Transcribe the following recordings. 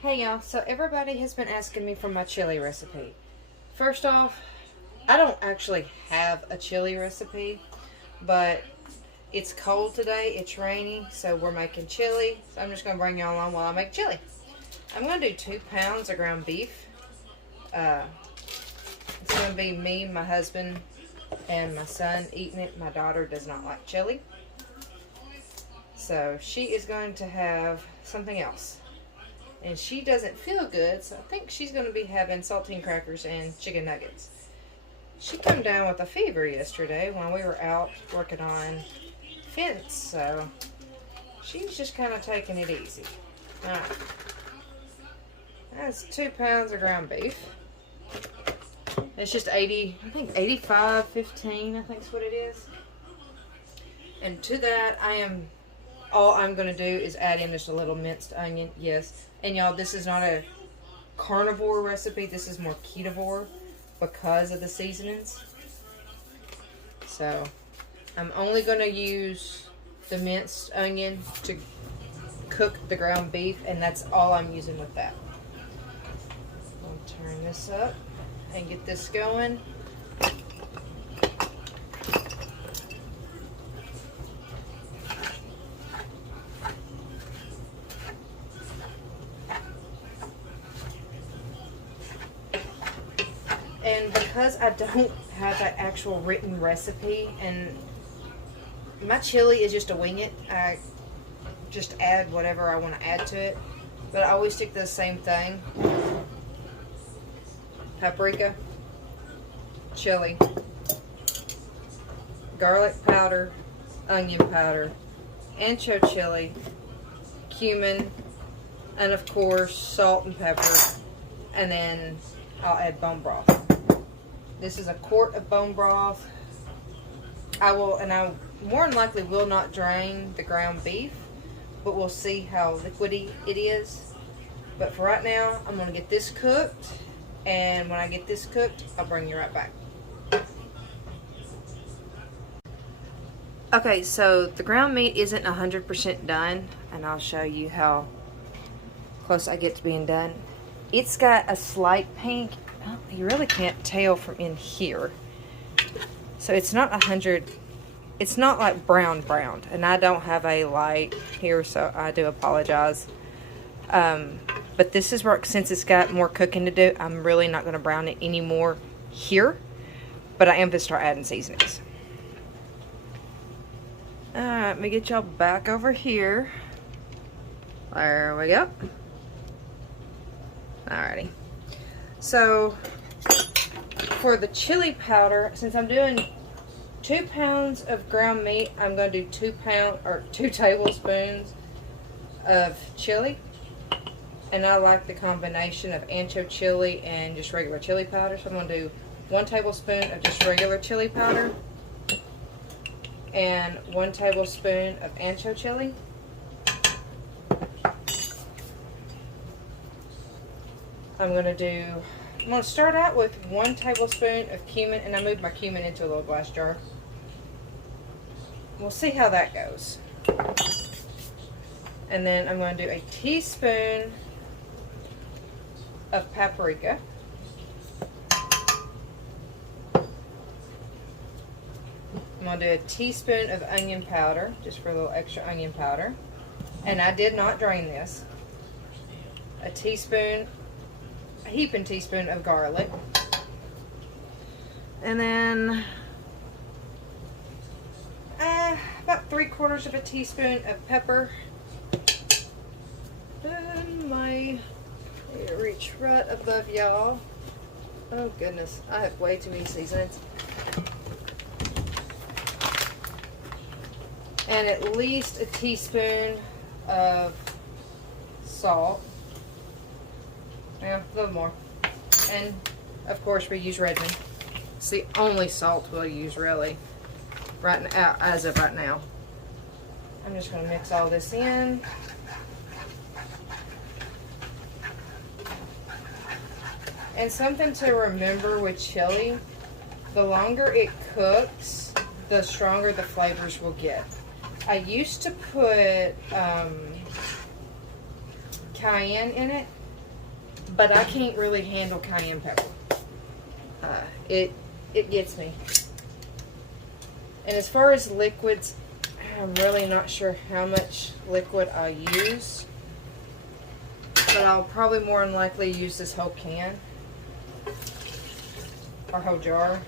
Hey y'all, so everybody has been asking me for my chili recipe. First off, I don't actually have a chili recipe, but it's cold today, it's rainy, so we're making chili. So I'm just going to bring y'all along while I make chili. I'm going to do 2 pounds of ground beef. It's going to be me, my husband, and my son eating it. My daughter does not like chili, so she is going to have something else. And she doesn't feel good, so I think she's going to be having saltine crackers and chicken nuggets. She came down with a fever yesterday when we were out working on fence, so she's just kind of taking it easy. Alright. That's 2 pounds of ground beef. It's just 80, I think 85.15, I think is what it is. And to that, all I'm going to do is add in just a little minced onion, yes. And y'all, this is not a carnivore recipe. This is more ketovore because of the seasonings. So, I'm only going to use the minced onion to cook the ground beef, and that's all I'm using with that. I'll turn this up and get this going. And because I don't have an actual written recipe, and my chili is just a wing it, I just add whatever I want to add to it. But I always stick to the same thing. Paprika, chili, garlic powder, onion powder, ancho chili, cumin, and of course salt and pepper, and then I'll add bone broth. This is a quart of bone broth. I more than likely will not drain the ground beef, but we'll see how liquidy it is. But for right now, I'm going to get this cooked, and when I get this cooked, I'll bring you right back. Okay, so the ground meat isn't 100% done, and I'll show you how close I get to being done. It's got a slight pink. You really can't tell from in here. So it's not 100. It's not like brown, and I don't have a light here, so I do apologize. But this is where, since it's got more cooking to do, I'm really not going to brown it anymore here. But I am going to start adding seasonings. Alright, let me get y'all back over here. There we go. Alrighty. So, for the chili powder, since I'm doing 2 pounds of ground meat, I'm going to do 2 tablespoons of chili. And I like the combination of ancho chili and just regular chili powder. So I'm going to do 1 tablespoon of just regular chili powder and 1 tablespoon of ancho chili. I'm going to start out with 1 tablespoon of cumin, and I moved my cumin into a little glass jar. We'll see how that goes. And then I'm going to do a teaspoon of paprika. I'm going to do a teaspoon of onion powder, just for a little extra onion powder. And I did not drain this. A heaping teaspoon of garlic, and then about 3/4 of a teaspoon of pepper. And my reach right above y'all. Oh goodness, I have way too many seasonings. And at least a teaspoon of salt. Yeah, a little more. And, of course, we use red meat. It's the only salt we'll use, really, right now, as of right now. I'm just going to mix all this in. And something to remember with chili, the longer it cooks, the stronger the flavors will get. I used to put cayenne in it, but I can't really handle cayenne pepper. It gets me. And as far as liquids, I'm really not sure how much liquid I'll use, but I'll probably more than likely use this whole can or whole jar.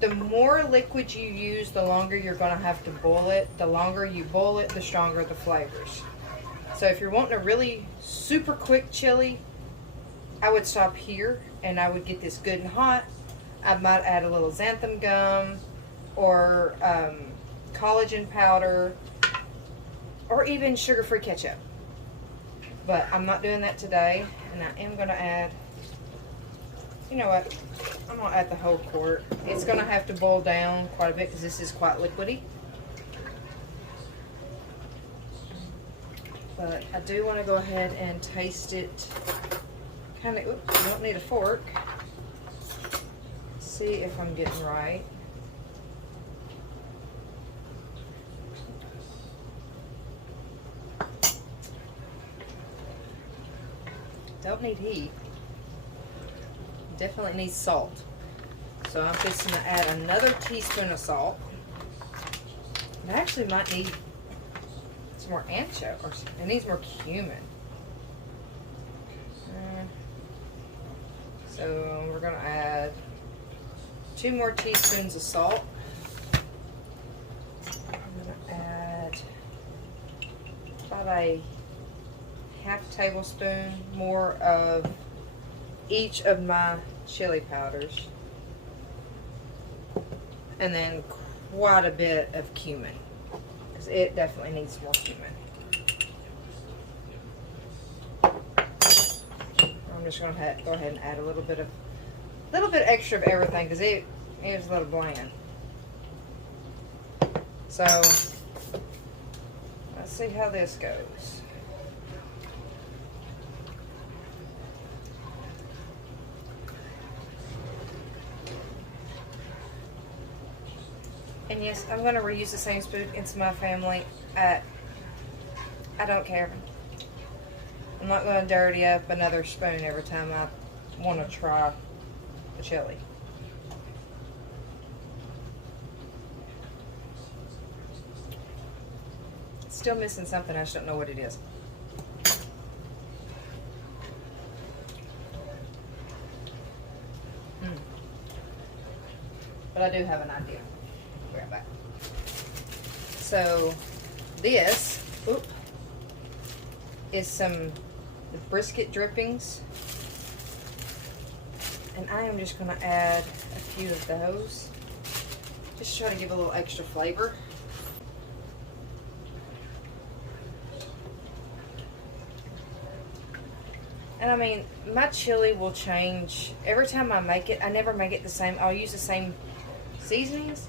The more liquid you use, the longer you're going to have to boil it. The longer you boil it, the stronger the flavors. So if you're wanting a really super quick chili, I would stop here and I would get this good and hot. I might add a little xanthan gum or collagen powder or even sugar-free ketchup. But I'm not doing that today, and I am going to add, you know what, I'm going to add the whole quart. It's going to have to boil down quite a bit because this is quite liquidy. But I do want to go ahead and taste it. Kind of, oops, you don't need a fork. See if I'm getting right. Don't need heat. Definitely needs salt. So I'm just going to add another teaspoon of salt. I actually might need some more anchovy, or it needs more cumin. So we're going to add 2 more teaspoons of salt. I'm going to add about a half tablespoon more of each of my chili powders. And then quite a bit of cumin, because it definitely needs more cumin. I'm just going to go ahead and add a little bit extra of everything because it is a little bland. So let's see how this goes. And yes, I'm going to reuse the same spoon. It's my family. I don't care. I'm not going to dirty up another spoon every time I want to try the chili. Still missing something. I just don't know what it is. But I do have an idea. Be right back. So this is some brisket drippings, and I am just going to add a few of those, just to try to give a little extra flavor. And I mean, my chili will change every time I make it. I never make it the same. I'll use the same seasonings,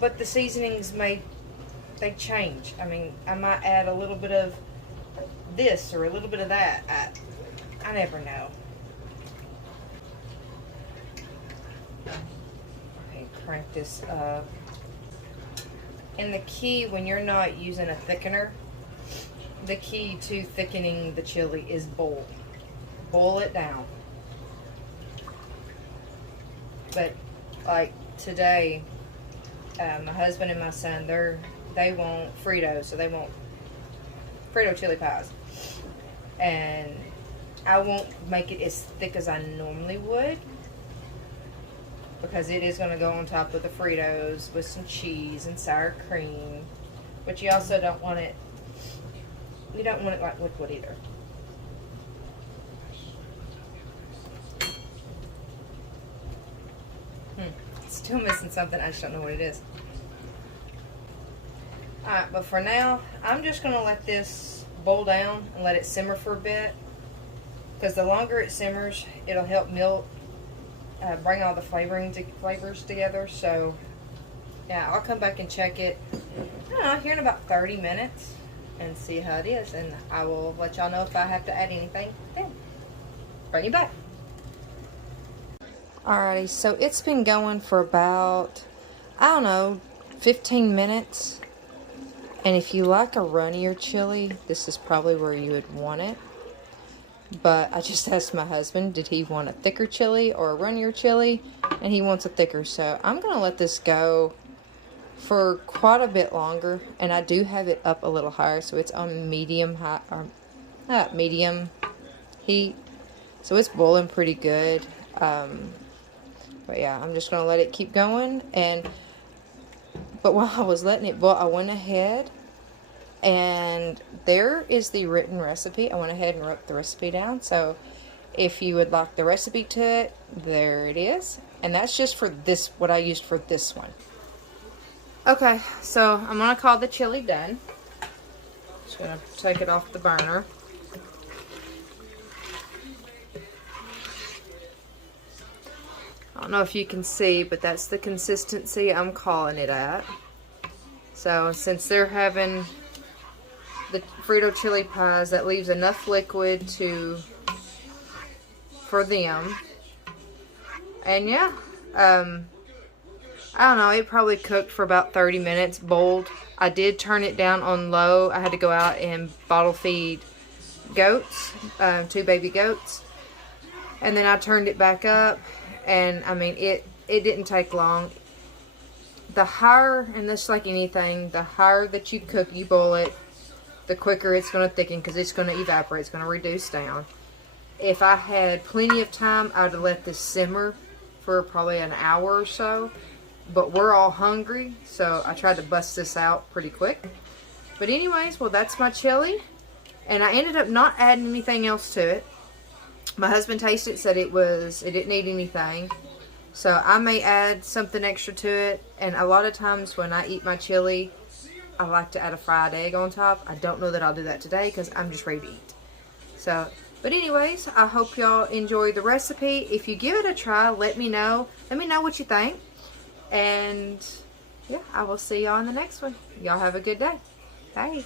but the seasonings they change. I mean, I might add a little bit of this or a little bit of that. I never know. Okay, crank this up. And the key when you're not using a thickener, the key to thickening the chili is boil. Boil it down. But like today, my husband and my son, they want Fritos, so they want Frito chili pies. And I won't make it as thick as I normally would, because it is going to go on top of the Fritos with some cheese and sour cream. But you also don't want it, you don't want it like liquid either. Still missing something, I just don't know what it is. Alright, but for now, I'm just going to let this boil down and let it simmer for a bit. Because the longer it simmers, it'll help milk bring all the flavors together. So, yeah, I'll come back and check it, I don't know, here in about 30 minutes and see how it is. And I will let y'all know if I have to add anything then. Bring you back. Alrighty, so it's been going for about, I don't know, 15 minutes. And if you like a runnier chili, this is probably where you would want it. But I just asked my husband, did he want a thicker chili or a runnier chili? And he wants a thicker, so I'm going to let this go for quite a bit longer. And I do have it up a little higher, so it's on medium high, or medium heat. So it's boiling pretty good. But yeah, I'm just going to let it keep going. But while I was letting it boil, I went ahead and there is the written recipe. I went ahead and wrote the recipe down. So if you would like the recipe to it, there it is. And that's just for this, what I used for this one. Okay, so I'm going to call the chili done. Just going to take it off the burner. I don't know if you can see, but that's the consistency I'm calling it at. So since they're having the Frito chili pies, that leaves enough liquid for them. And yeah, I don't know, it probably cooked for about 30 minutes, boiled. I did turn it down on low. I had to go out and bottle feed goats, 2 baby goats. And then I turned it back up, and I mean, it didn't take long. The higher, and this like anything, the higher that you cook, you boil it, the quicker it's going to thicken, because it's going to evaporate, it's going to reduce down. If I had plenty of time, I would have let this simmer for probably an hour or so. But we're all hungry, so I tried to bust this out pretty quick. But anyways, well, that's my chili. And I ended up not adding anything else to it. My husband tasted it, said it didn't need anything. So I may add something extra to it. And a lot of times when I eat my chili, I like to add a fried egg on top. I don't know that I'll do that today because I'm just ready to eat. So, but anyways, I hope y'all enjoy the recipe. If you give it a try, let me know. Let me know what you think. And yeah, I will see y'all in the next one. Y'all have a good day. Bye.